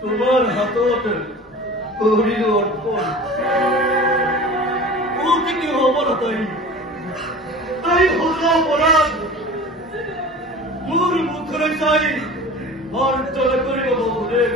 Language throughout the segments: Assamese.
তোমার হাতত করিল অর্পণ ওটি কি হবার তাই তাই হল অপরাধ মোর মুখরে চাই মার্জন করিব বহুরে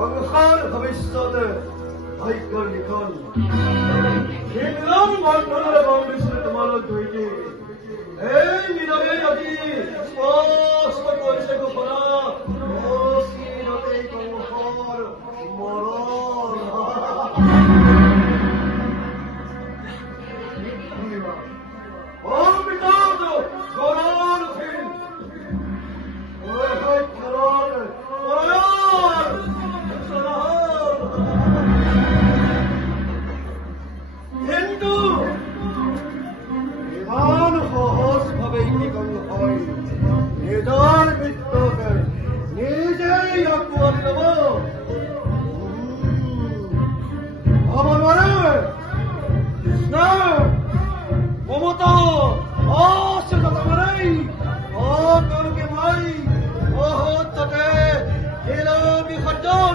সংসাৰ ভৱিষ্যতে ভাগ্যৰ লিখন সেইবিলাক মন্থনেৰে বান্ধিছিলে তোমালোক দুইটি এই নীৰৱে আজি স্পষ্ট কৰিছে ঘোষণা অচিৰতেই কংসৰ মৰণ অমৃতত গৌৰৱ উঠিল কিন্তু ইমান সহজভাৱে কি হয় নিজৰ মৃত্যুকে নিজেই আঁকোৱালি ল'ব হ'ব নোৱাৰে কৃষ্ণ মমতা অচেতনতা মাৰি অকলকে মাৰি অহততে খেলৰ বিসৰ্জন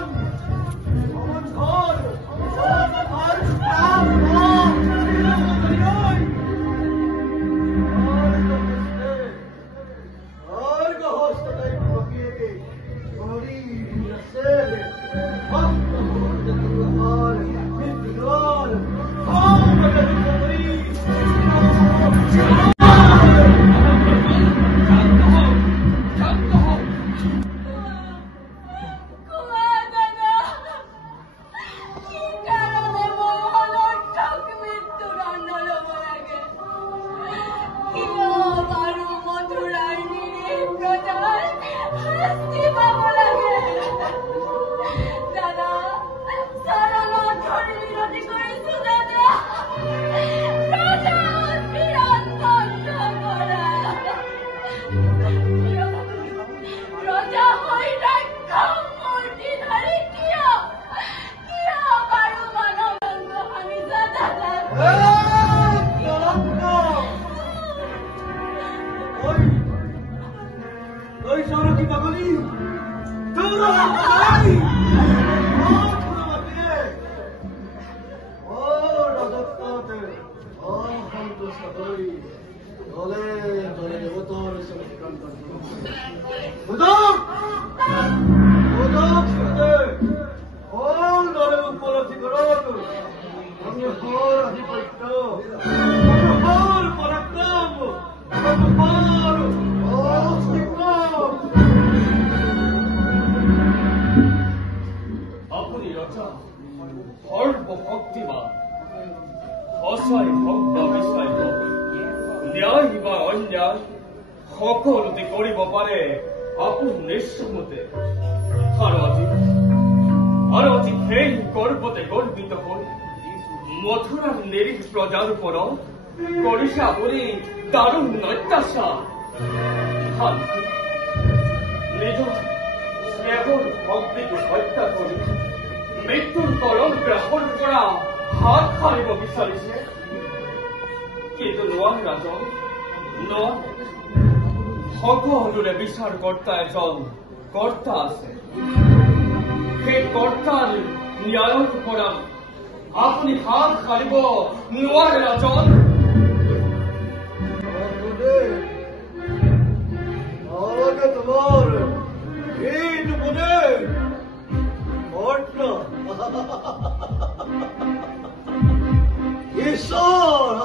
সকলোতে কৰিব পাৰে আপোন নিশ্চমতে আৰু অতি সেই গৰ্বতে গৰ্বিত হ'ল মথুৰাৰ নিৰীহ প্ৰজাৰ ওপৰত কৰিছে আপুনি দাৰুণ অত্যাচাৰ নিজৰ কেৱল ভক্তিটো হত্যা কৰি মৃত্যুৰ কৰণ গ্ৰাসৰ পৰা হাত সাৰিব বিচাৰিছে কিন্তু নোৱাৰে ৰাজন নোৱাৰে সকলোৰে বিচাৰ কৰ্তা এজন কৰ্তা আছে সেই কৰ্তাৰ ন্যায়ৰ পৰা আপুনি হাত সাৰিব নোৱাৰে ৰাজন তোমাৰ এইটো বোধে কৰ্তা ঈশ্বৰ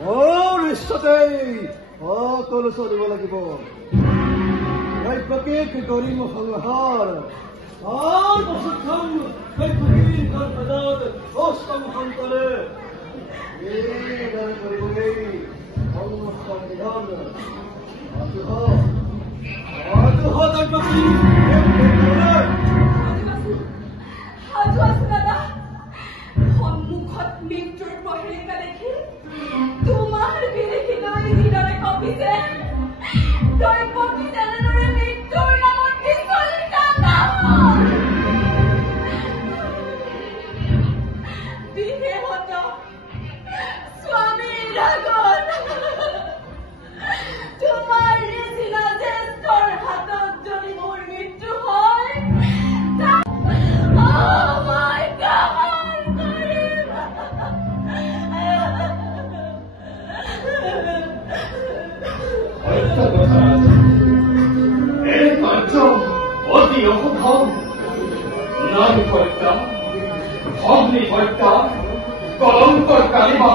মোৰ ইচ্ছাতেই সকলো চলিব লাগিব প্ৰকৃত গৰিম সংহাৰ অষ্টম সন্তানে সন্মুখত মৃত্যুৰ প্ৰহেলিকা দেখি তোমাৰ বিদেশীলৈ হৃদয় কঁপিছে তই কঁপি তেনেদৰে মৃত্যুৰ নামত বিচলিত বিশেষত স্বামীৰ আগত তোমাৰ নিচিনা যে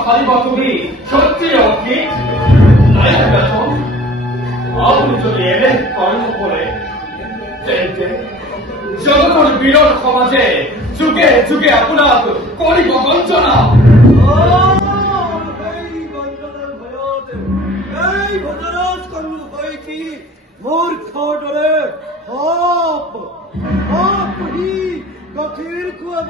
খালিবা তুমি সত্যি অঠিক নাই বেতন আপনি যদি এনে কর্ম করে জগতৰ বীৰৰ সমাজে যুগে যুগে আপোনাক কৰিব বঞ্চনা মূৰ্খৰ দৰে গাখীৰ খুৱাব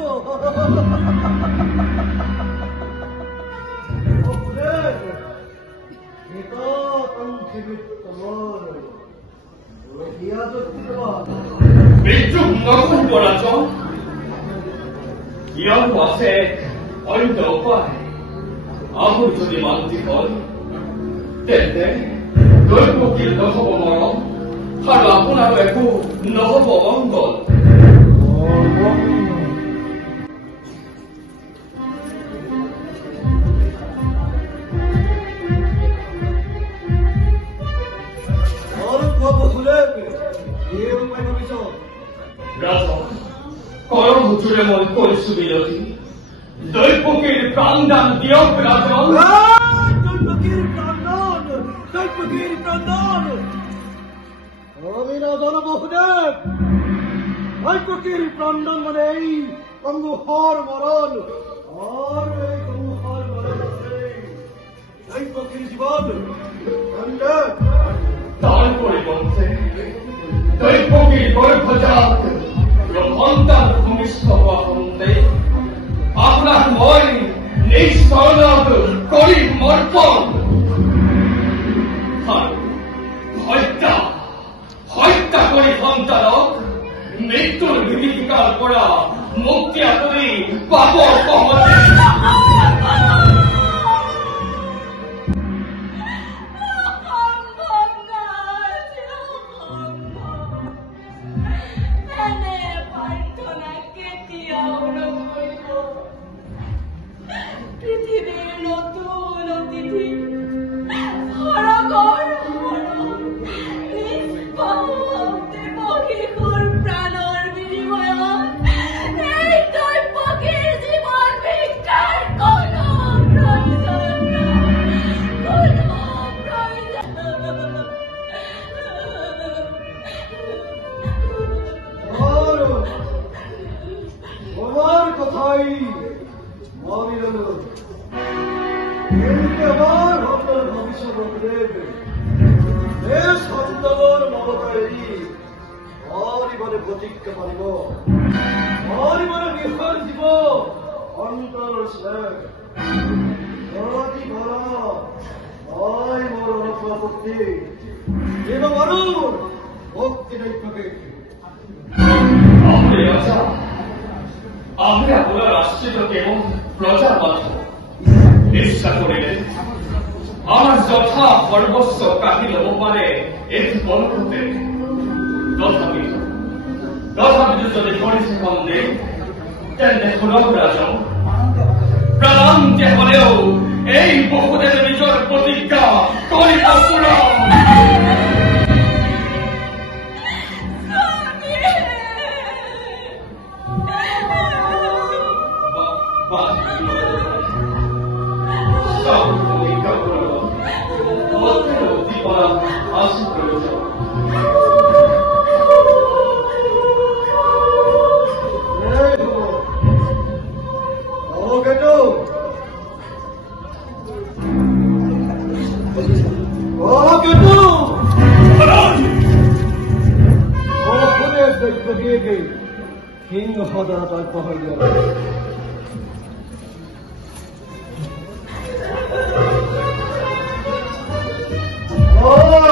মৃত্যু নকল পৰাজন ইয়াৰো আছে অন্য উপায় আপুনি যদি মান্তি হয় তেন্তে দৈৱকীৰ নহব মৰম আৰু আপোনাৰ একো নহব মংগল কৰম হুজুৰে মই কৰিছো বিনতি দৈৱকীৰ প্ৰাণদান দিয়ক ৰাজন আমি নাজানো বহুদেৱ দৈৱকীৰ প্ৰাণদান মানে এই কংগুহৰ মৰণ আৰু এই কংগুহৰ মৰণ আছে দৈৱকীৰ জীৱন তাৰ পৰিৱৰ্তে দৈৱকীৰ গৰ্ভজাত সন্তান ভূমিষ্ঠ হোৱা সন্তে আপোনাক মই নিষ্কৰণত কৰি মৰ্পণ হত্যা কৰি সন্তানক মৃত্যুৰ বিভীষিকাৰ পৰা মুক্তি কৰি পাপৰ কমতে আপনি আপনার আশ্চর্য কেবল প্রচার মাত্র নিষ্ঠা করিলে আমার যথা সর্বস্ব কাহি লব পারে এটি মনে করতে তথাপি যদি করেছে কন্দে তেন্তে শুনক রাজন প্রাণ যে হলেও এই বহুদের নিজের প্রতিজ্ঞা করিব পূরণ Oh!